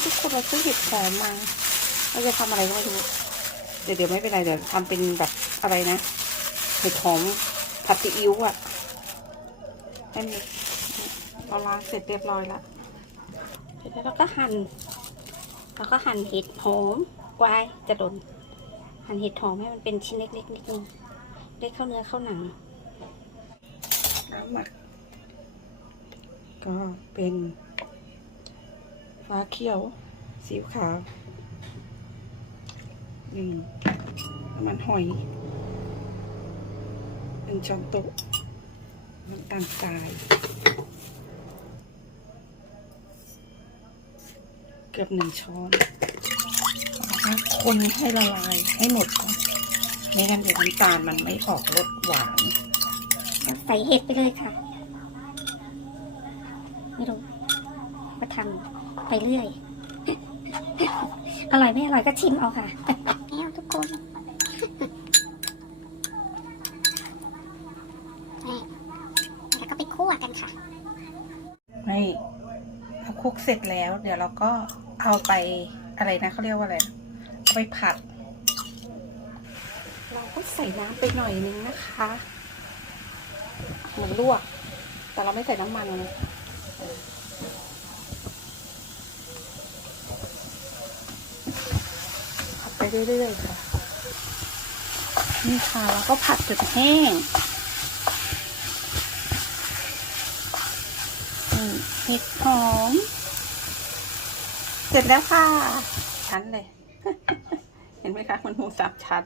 นี่ทุกคนเราซื้อเห็ดหอมมาเราจะทำอะไรก็ไม่รู้เดี๋ยวเดี๋ยวไม่เป็นไรเดี๋ยวทำเป็นแบบอะไรนะเห็ดหอมผัดซีอิ๊วอะให้มันเราล้างเสร็จเรียบร้อยละเสร็จแล้วเราก็หั่นเราก็หั่นเห็ดหอมไว้จะโดนหั่นเห็ดหอมให้มันเป็นชิ้นเล็กๆนิดนึงเล็กเข้าเนื้อเข้าหนังน้ำหมักก็เป็น ฟ้าเขียวสีขาวนี่น้ำมันหอยหนึ่งช้อนโต๊ะน้ำตาลทรายเกือบหนึ่งช้อนนะคะคนให้ละลายให้หมดก่อนไม่งั้นเดี๋ยวน้ำตาลมันไม่ออกรสหวานใส่เห็ดไปเลยค่ะ ไม่รู้ ก็ทำไปเรื่อย อร่อยไม่อร่อยก็ชิมเอาค่ะไม่เอาทุกคนนี่แล้วก็ไปคั่วกันค่ะไม่เราคลุกเสร็จแล้ว เดี๋ยวเราก็เอาไปอะไรนะเขาเรียกว่าอะไรนะเอาไปผัด เราก็ใส่น้ำไปหน่อยนึงนะคะเหมือนลวก แต่เราไม่ใส่น้ำมันเลยผัดไป เรื่อยๆค่ะ นี่ค่ะแล้วก็ผัดจนแห้งนี่พริกหอม เสร็จแล้วค่ะ ชั้นเลย เห็นไหมคะ มันหมูสับชั้น